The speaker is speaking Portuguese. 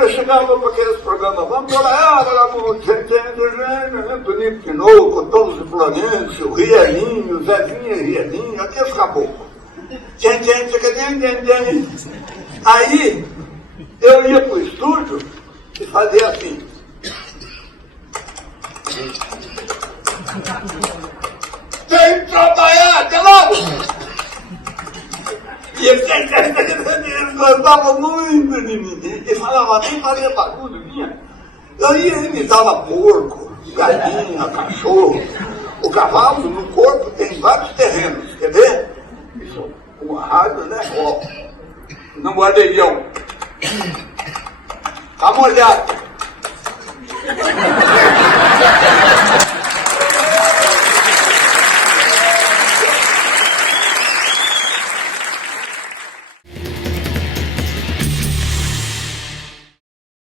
eu chegava para aqueles programas, vamos lá, Bonito de novo, com todos os Florencio, o Rielinho, o Zezinho e Rielinho, até os caboclos. Aí eu ia para o estúdio e fazia assim. Tem que trabalhar, até logo! E ele gostava muito de mim. Ele falava, nem fazia barulho, vinha. Aí ele me dava porco, galinha, cachorro. O cavalo no corpo tem vários terrenos, quer ver? Isso, uma rádio, né? Ó, no areião. Tá molhado.